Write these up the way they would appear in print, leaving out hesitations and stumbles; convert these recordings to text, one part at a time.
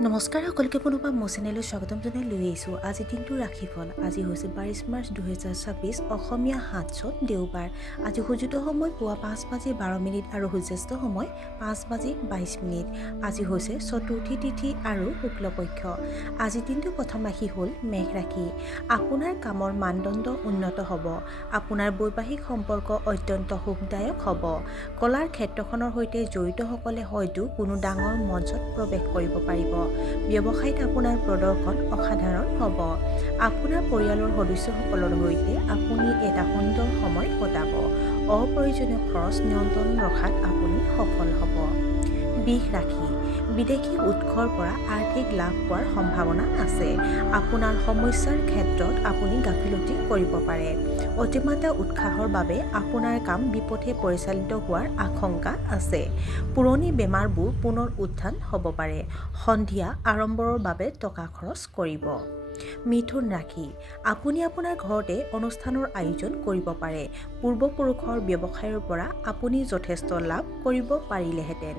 নমস্কাৰ সকলোকে পুনৰবাৰ মোৰ চেনেললৈ স্বাগতম জনাই লৈ আহিছোঁ। আজি দিনটো ৰাশিফল। আজি হৈছে 22 মাৰ্চ 2026, অসমীয়া ৭ চ'ত দেওবাৰ। আজি সূৰ্যোদয় সময় পুৱা 5:12 আৰু সূৰ্যাস্ত সময় 5:22। আজি হৈছে চতুৰ্থী তিথি আৰু শুক্লপক্ষ। আজি দিনটোৰ প্ৰথম ৰাশি হ'ল মেঘ ৰাশি। আপোনাৰ কামৰ মানদণ্ড উন্নত হ'ব। আপোনাৰ বৈবাহিক সম্পৰ্ক অত্যন্ত সুখদায়ক হ'ব। কলাৰ ক্ষেত্ৰখনৰ সৈতে জড়িতসকলে হয়তো কোনো ডাঙৰ মঞ্চত প্ৰৱেশ কৰিব পাৰিব। ব্যৱসায়ত আপোনাৰ প্ৰদৰ্শন অসাধাৰণ হ'ব। আপোনাৰ পৰিয়ালৰ সদস্যসকলৰ সৈতে আপুনি এটা সুন্দৰ সময় কটাব। অপ্ৰয়োজনীয় খৰচ নিয়ন্ত্ৰণ ৰখাত আপুনি সফল হ'ব। বৃষ ৰাশি। বিদেশী উৎসৰ পৰা আৰ্থিক লাভ পোৱাৰ সম্ভাৱনা আছে। আপোনাৰ সমস্যাৰ ক্ষেত্ৰত আপুনি গাফিলতি কৰিব পাৰে। অতিমাত্ৰা উৎসাহৰ বাবে আপোনাৰ কাম বিপথে পৰিচালিত হোৱাৰ আশংকা আছে। পুৰণি বেমাৰবোৰ পুনৰ উত্থান হ'ব পাৰে। সন্ধিয়া আড়ম্বৰৰ বাবে টকা খৰচ কৰিব। মিথুন ৰাশি। আপুনি আপোনাৰ ঘৰতে অনুষ্ঠানৰ আয়োজন কৰিব পাৰে। পূৰ্বপুৰুষৰ ব্যৱসায়ৰ পৰা আপুনি যথেষ্ট লাভ কৰিব পাৰিলেহেঁতেন।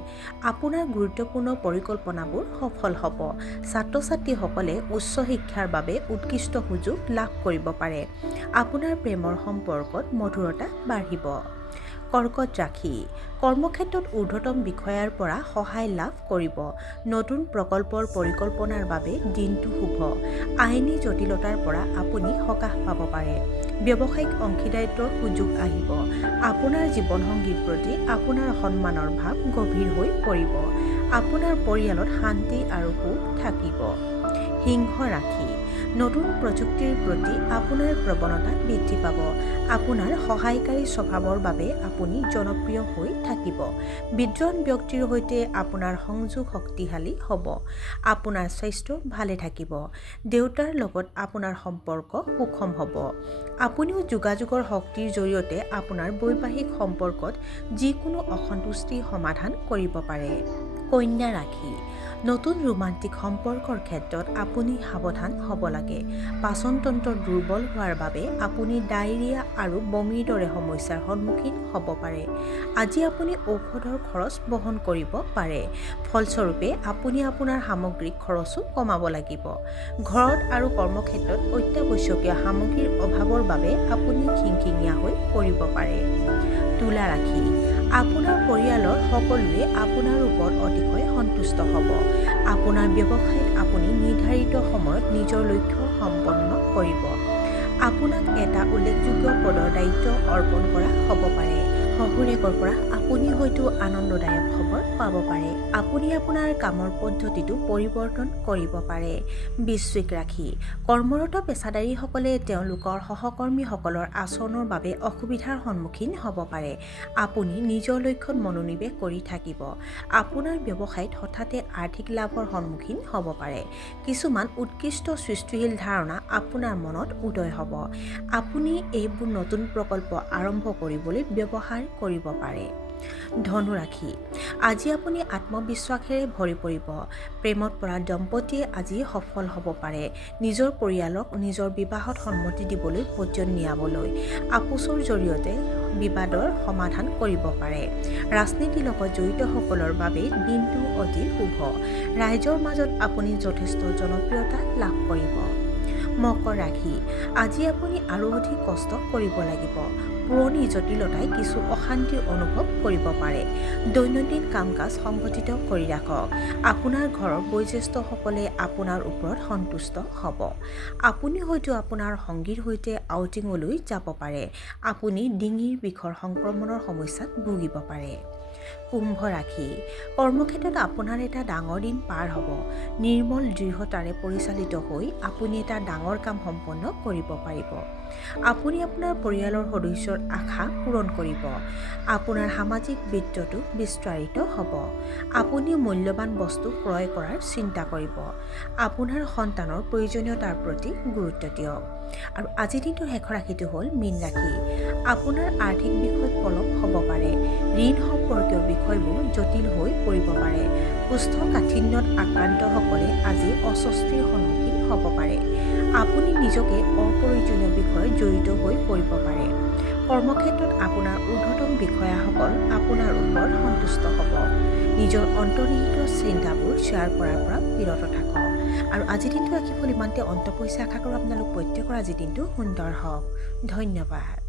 আপোনাৰ গুৰুত্বপূৰ্ণ পৰিকল্পনাবোৰ সফল হ'ব। ছাত্ৰ-ছাত্ৰীসকলে উচ্চ শিক্ষাৰ বাবে উৎকৃষ্ট সুযোগ লাভ কৰিব পাৰে। আপোনাৰ প্ৰেমৰ সম্পৰ্কত মধুৰতা বাঢ়িব। কৰ্কট ৰাশি। কৰ্মক্ষেত্ৰত ঊৰ্ধ্বতম বিষয়াৰ পৰা সহায় লাভ কৰিব। নতুন প্ৰকল্পৰ পৰিকল্পনাৰ বাবে দিনটো শুভ। আইনী জটিলতাৰ পৰা আপুনি সকাহ পাব পাৰে। ব্যৱসায়িক অংশীদাৰিত্বৰ সুযোগ আহিব। আপোনাৰ জীৱনসংগীৰ প্ৰতি আপোনাৰ সন্মানৰ ভাৱ গভীৰ হৈ পৰিব। আপোনাৰ পৰিয়ালত শান্তি আৰু সুখ থাকিব। সিংহ ৰাশি। নতুন প্ৰযুক্তিৰ প্ৰতি আপোনাৰ প্ৰৱণতা বৃদ্ধি পাব। আপোনাৰ সহায়কাৰী স্বভাৱৰ বাবে আপুনি জনপ্ৰিয় হৈ থাকিব। বিদ্বান ব্যক্তিৰ সৈতে আপোনাৰ সংযোগ শক্তিশালী হ'ব। আপোনাৰ স্বাস্থ্য ভালে থাকিব। দেউতাৰ লগত আপোনাৰ সম্পৰ্ক সুষম হ'ব। আপুনিও যোগাযোগৰ শক্তিৰ জৰিয়তে আপোনাৰ বৈবাহিক সম্পৰ্কত যিকোনো অসন্তুষ্টিৰ সমাধান কৰিব পাৰে। কন্যা ৰাশি। নতুন ৰোমান্টিক সম্পৰ্কৰ ক্ষেত্ৰত আপুনি সাৱধান হ'ব লাগে। পাচনতন্ত্ৰ দুৰ্বল হোৱাৰ বাবে আপুনি ডায়েৰিয়া আৰু বমিৰ দৰে সমস্যাৰ সন্মুখীন হ'ব পাৰে। আজি আপুনি ঔষধৰ খৰচ বহন কৰিব পাৰে। ফলস্বৰূপে আপুনি আপোনাৰ সামগ্ৰিক খৰচো কমাব লাগিব। ঘৰত আৰু কৰ্মক্ষেত্ৰত অত্যাৱশ্যকীয় সামগ্ৰীৰ অভাৱৰ বাবে আপুনি খিংখিঙীয়া হৈ পৰিব পাৰে। তুলা ৰাশি। আপোনাৰ পৰিয়ালৰ সকলোৱে আপোনাৰ ওপৰত অতিশয় সন্তুষ্ট হ'ব। আপোনাৰ ব্যৱসায়ত আপুনি নিৰ্ধাৰিত সময়ত নিজৰ লক্ষ্য সম্পন্ন কৰিব। আপোনাক এটা উল্লেখযোগ্য পদৰ দায়িত্ব অৰ্পণ কৰা হ'ব পাৰে। শহুৰেকৰ পৰা আপুনি হয়তো আনন্দদায়ক খবৰ পাব পাৰে। আপুনি আপোনাৰ কামৰ পদ্ধতিটো পৰিৱৰ্তন কৰিব পাৰে। বৃশ্চিক ৰাশি। কৰ্মৰত পেছাদাৰীসকলে তেওঁলোকৰ সহকৰ্মীসকলৰ আচৰণৰ বাবে অসুবিধাৰ সন্মুখীন হ'ব পাৰে। আপুনি নিজৰ লক্ষ্যত মনোনিৱেশ কৰি থাকিব। আপোনাৰ ব্যৱসায়ত হঠাতে আৰ্থিক লাভৰ সন্মুখীন হ'ব পাৰে। কিছুমান উৎকৃষ্ট সৃষ্টিশীল ধাৰণা আপোনাৰ মনত উদয় হ'ব। আপুনি এইবোৰ নতুন প্ৰকল্প আৰম্ভ কৰিবলৈ ব্যৱহাৰ কৰিব পাৰে। ধনু ৰাশি। আজি আপুনি আত্মবিশ্বাসেৰে ভৰি পৰিব। প্ৰেমত পৰা দম্পতীয়ে আজি সফল হ'ব পাৰে। নিজৰ পৰিয়ালক নিজৰ বিবাহত সন্মতি দিবলৈ বচন নিয়াবলৈ আপোচৰ জৰিয়তে বিবাদৰ সমাধান কৰিব পাৰে। ৰাজনীতিৰ লগত জড়িতসকলৰ বাবে দিনটো অতি শুভ। ৰাইজৰ মাজত আপুনি যথেষ্ট জনপ্ৰিয়তা লাভ কৰিব। মকৰ ৰাশি। আজি আপুনি আৰু অধিক কষ্ট কৰিব লাগিব। পুৰণি জটিলতাই কিছু অশান্তিৰ অনুভৱ কৰিব পাৰে। দৈনন্দিন কাম-কাজ সংগঠিত কৰি ৰাখক। আপোনাৰ ঘৰৰ বয়োজ্যেষ্ঠসকলে আপোনাৰ ওপৰত সন্তুষ্ট হ'ব। আপুনি হয়তো আপোনাৰ সঙ্গীৰ সৈতে আউটিঙলৈ যাব পাৰে। আপুনি ডিঙিৰ বিষৰ সংক্ৰমণৰ সমস্যাত ভুগিব পাৰে। কুম্ভ ৰাশি। কৰ্মক্ষেত্ৰত আপোনাৰ এটা ডাঙৰ দিন পাৰ হ'ব। নিৰ্মল দৃঢ়তাৰে পৰিচালিত হৈ আপুনি এটা ডাঙৰ কাম সম্পন্ন কৰিব পাৰিব। আপুনি আপোনাৰ পৰিয়ালৰ সদস্যৰ আশা পূৰণ কৰিব। আপোনাৰ সামাজিক বৃত্তটো বিস্তাৰিত হ'ব। আপুনি মূল্যৱান বস্তু ক্ৰয় কৰাৰ চিন্তা কৰিব। আপোনাৰ সন্তানৰ প্ৰয়োজনীয়তাৰ প্ৰতি গুৰুত্ব দিয়ক। আৰু আজিৰ দিনটোৰ শেষৰ ৰাশিটো হ'ল মীন ৰাশি। আপোনাৰ আৰ্থিক বিষয়ত পলম হ'ব পাৰে। ঋণ সম্পৰ্কীয় বিষয়বোৰ জটিল হৈ পৰিব পাৰে। কোষ্ঠকাঠিন্যত আক্ৰান্তসকলে আজি অস্বস্তিৰ সন্মুখীন হ'ব পাৰে। আপুনি নিজকে অপ্ৰয়োজনীয় বিষয়ত জড়িত হৈ পৰিব পাৰে। কৰ্মক্ষেত্ৰত আপোনাৰ ঊৰ্ধ্বতম বিষয়াসকল আপোনাৰ ওপৰত সন্তুষ্ট হ'ব। নিজৰ অন্তৰ্নিহিত চিন্তাবোৰ শ্বেয়াৰ কৰাৰ পৰা বিৰত থাকক। আৰু আজিৰ দিনটো ৰাশিফল ইমানতে অন্ত পৰিছে। আশা কৰোঁ আপোনালোক প্ৰত্যেকৰ আজিৰ দিনটো সুন্দৰ হওক। ধন্যবাদ।